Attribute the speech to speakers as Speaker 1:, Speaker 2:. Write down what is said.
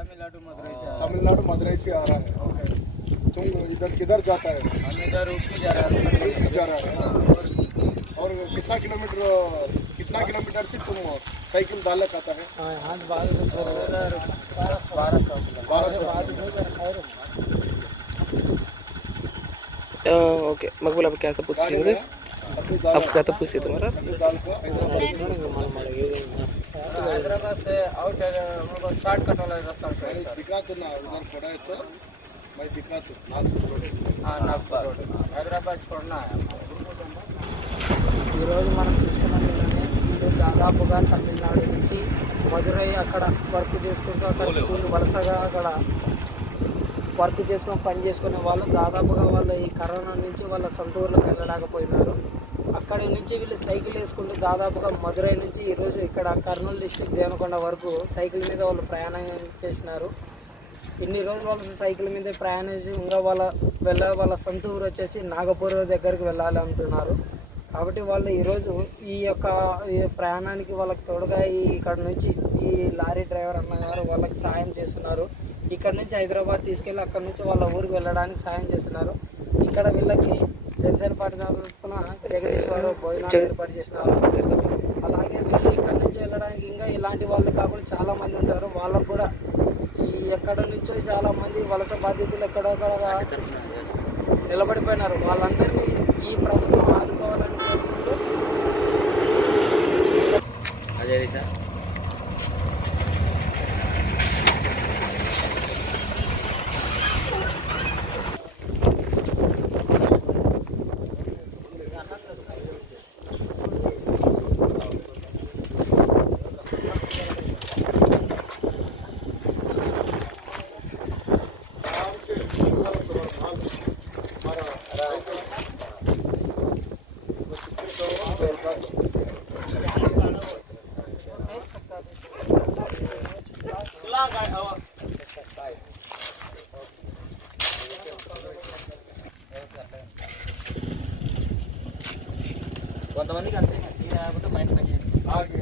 Speaker 1: तमिलनाडु मदुरई से
Speaker 2: तमिलनाडु मदुरई से आ रहा है। तुम इधर किधर जाता है?
Speaker 1: हम इधर जा रहे हैं।
Speaker 2: जा रहा है। और कितना किलोमीटर कितना किलोमीटर से तुम साइकिल डालक आता है?
Speaker 1: बारह बारह सौ।
Speaker 2: बारह सौ।
Speaker 3: ओके मकबूल आप क्या सब पूछ रहे
Speaker 2: में
Speaker 3: थे
Speaker 2: अपनी दाल
Speaker 3: आप क्या तो पूछते तुम्हारा
Speaker 2: अपनी दाल को हैदराबाद
Speaker 1: हैदराबाद से आउट है हम लोग को शॉर्ट कट वाला रास्ता से है सर
Speaker 2: दिखा तो ना उधर पड़ा है तो मैं दिखा तो नागपुर रोड
Speaker 1: हाँ नागपुर रोड हैदराबाद छोड़ना है हमको।
Speaker 4: ఈరోజు మనం చూస్తున్నాం ఏంటంటే వీళ్ళు దాదాపుగా తమిళనాడు నుంచి మదురై అక్కడ వర్క్ చేసుకుంటూ అక్కడ కూలి వలసగా అక్కడ వర్క్ చేసుకొని పని చేసుకునే వాళ్ళు దాదాపుగా వాళ్ళు ఈ కరోనా నుంచి వాళ్ళ సొంత ఊర్లోకి వెళ్ళలేకపోయినారు అక్కడి నుంచి వీళ్ళు సైకిల్ వేసుకుంటూ దాదాపుగా మధురై నుంచి ఈరోజు ఇక్కడ కర్నూలు డిస్టిక్ దేవనకొండ వరకు సైకిల్ మీద వాళ్ళు ప్రయాణం చేసినారు. ఇన్ని రోజులు వాళ్ళు సైకిల్ మీద ప్రయాణం చేసి ఇంకా వాళ్ళ వెళ్ళ వాళ్ళ సొంత ఊరు వచ్చేసి నాగపూర్ దగ్గరికి వెళ్ళాలి అంటున్నారు. కాబట్టి వాళ్ళు ఈరోజు ఈ యొక్క ప్రయాణానికి వాళ్ళకి తోడుగా ఈ ఇక్కడ నుంచి ఈ లారీ డ్రైవర్ అన్నగారు వాళ్ళకి సాయం చేస్తున్నారు. ఇక్కడ నుంచి హైదరాబాద్ తీసుకెళ్ళి అక్కడ నుంచి వాళ్ళ ఊరికి వెళ్ళడానికి సాయం చేస్తున్నారు. ఇక్కడ వీళ్ళకి జనసేన పార్టీ తరఫున జగదీశ్వరు భోజనాలు ఏర్పాటు చేసినారు అలాగే వీళ్ళు ఇక్కడ నుంచి వెళ్ళడానికి ఇంకా ఇలాంటి వాళ్ళు కాకుండా చాలా మంది ఉంటారు. వాళ్ళకు కూడా ఈ ఎక్కడ నుంచో చాలా మంది వలస బాధితులు ఎక్కడొక్కడ నిలబడిపోయినారు. వాళ్ళందరినీ ఈ ప్రభుత్వం ఆదుకోవాలని కోరుకుంటూ.
Speaker 1: కొంతమందికి అంతే లేకపోతే మైండ్ తగ్గింది
Speaker 2: आगे